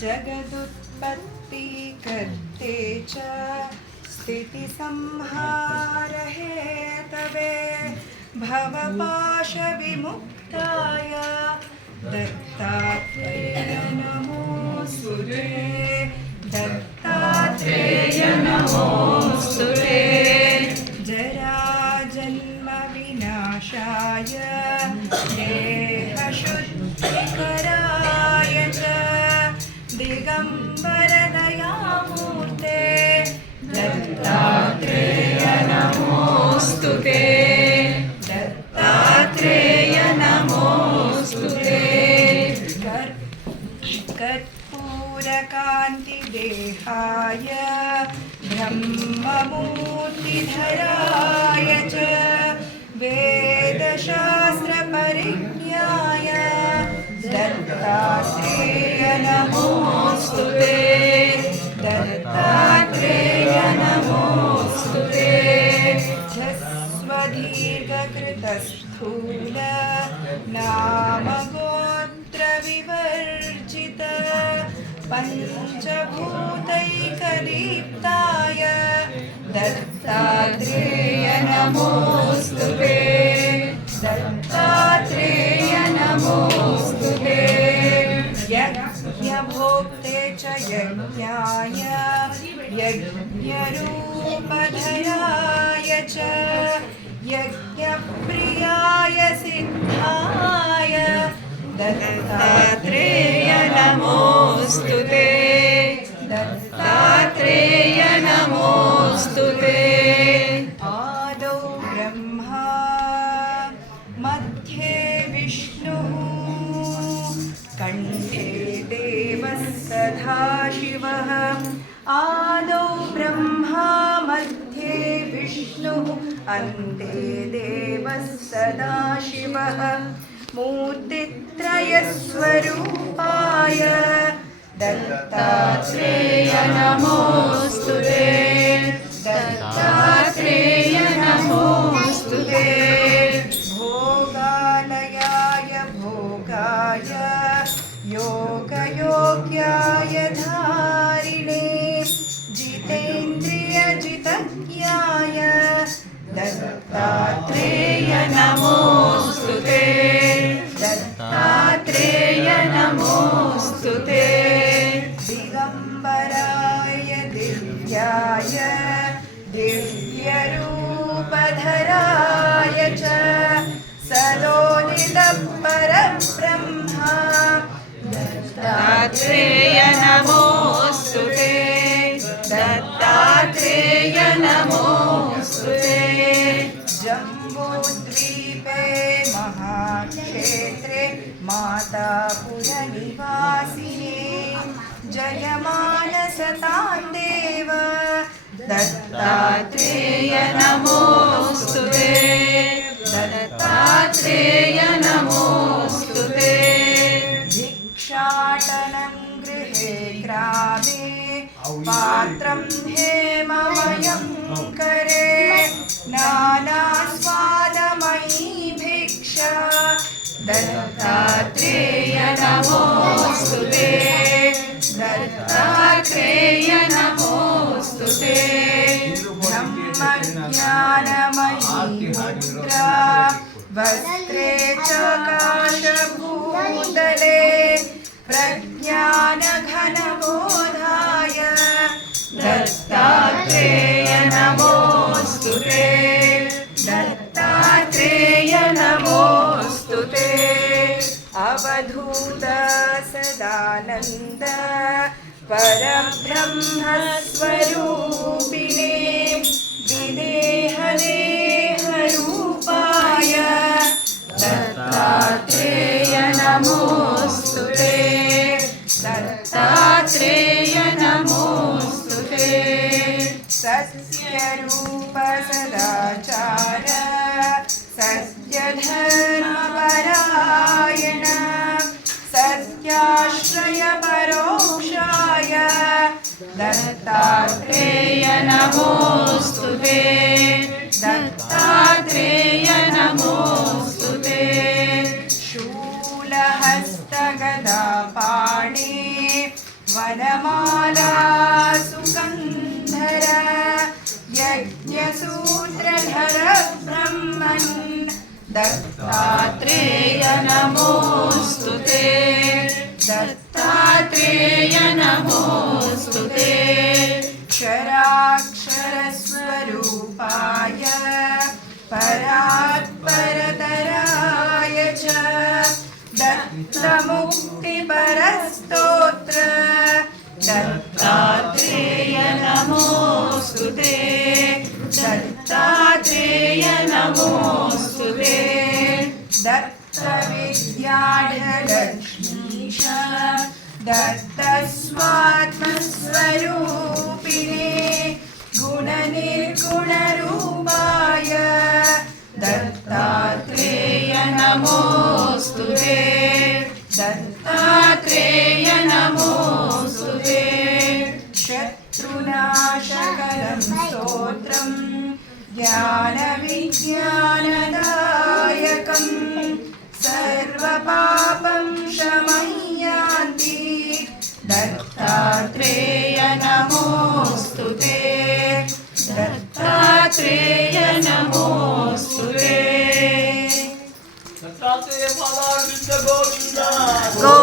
जगदुत्पत्ति कर्ते च स्थितिसंहार हेतवे भवपाशविमुक्ताय दत्तात्रेय नमोऽस्तुते दत्तात्रेय नमोऽस्तुते जराजन्मविनाशाय देहशुद्धिकराय च दिगम्बरदयामूर्ते दत्तात्रेय नमोऽस्तुते दत्तात्रेय नमोऽस्तुते कर्पूरकान्तिदेहाय ब्रह्ममूर्तिधराय च वेदशास्त्रपरिज्ञाय दत्तात्रेय नमोऽस्तुते दत्तात्रेय नमोऽस्तुते ह्यस्वदीर्घकृतस्थूल नामगोत्रविवर्जित पञ्चभूतैकदीप्ताय दत्तात्रेय नमोऽस्तुते दत्तात्रेय नमोऽस्तुते यज्ञभोक्ते च यज्ञाय यज्ञरूपधराय च यज्ञप्रियाय सिद्धाय दत्तात्रेय नमोऽस्तुते दत्तात्रेय नमोऽस्तुते आदौ ब्रह्मा मध्ये विष्णुः कण्ठे देवः सदाशिवः आदौ ब्रह्मा मध्ये विष्णुः अन्ते देवः सदाशिवः मूर्तित्रयस्वरूपाय दत्तात्रेय नमोऽस्तुते दत्तात्रेय नमोऽस्तुते भोगालयाय भोगाय योगयोग्याय धारिणे जितेन्द्रियजितज्ञाय दत्तात्रेय नमोऽस्तुते दत्तात्रेय नमोऽस्तुते दिगम्बराय दिव्याय दिव्यरूपधराय च सदोदितपरब्रह्मा दत्तात्रेय नमोऽस्तुते दत्तात्रेय नमोऽस्तुते जम्बूद्वीपे महाक्षेत्रे मातापुरनिवासिने जयमानसतां देव दत्तात्रेय नमोऽस्तुते दत्तात्रेय नमोऽस्तुते भिक्षाटनं गृहे ग्रामे पात्रं हेममयं करे नानास्वादमयी भिक्षा दत्तात्रेय नमोऽस्तुते दत्तात्रेय नमोऽस्तुते ब्रह्मज्ञानमयी मुद्रा वस्त्रे च काशभूतले प्रज्ञानघनबोधाय दत्तात्रेय नमोऽस्तुते दत्तात्रेय नमोऽस्तुते अवधूत सदानन्द परब्रह्मस्वरूपिणे विदेहदेहरूपाय दत्तात्रेय नमोऽस्तुते दत्तात्रेय नमोऽस्तुते सत्यरूप सदाचार सत्यधर्मपरायण सत्याश्रय परोक्षाय दत्तात्रेय नमोऽस्तुते दत्तात्रेय नमोऽस्तुते शूलहस्तगदापाणि वनमाला सुकन्धर यज्ञसूत्रधर ब्रह्मन् दत्तात्रेय नमोऽस्तु ते दत्तात्रेय नमोऽस्तु ते क्षराक्षरस्वरूपाय परात्परतराय च दत्तमुक्तिपरस्तोत्र दत्तात्रेय नमोऽस्तु ते दत्तात्रेय नमोऽस्तु ते दत्तविद्याढलक्ष्मीश दत्तस्वात्मस्वरूपिणे गुणनिर्गुणरूपाय दत्तात्रेय नमोऽस्तु ते दत्तात्रेय नमोऽस्तु ते शत्रुनाशकरं स्तोत्रं ज्ञानविज्ञानदायकं सर्वपापं शमय्यान्ति दत्तात्रेय नमोऽस्तु ते दत्तात्रेय नमोऽस्तु ते दत्तात्रेय गोविंद गोविंद गो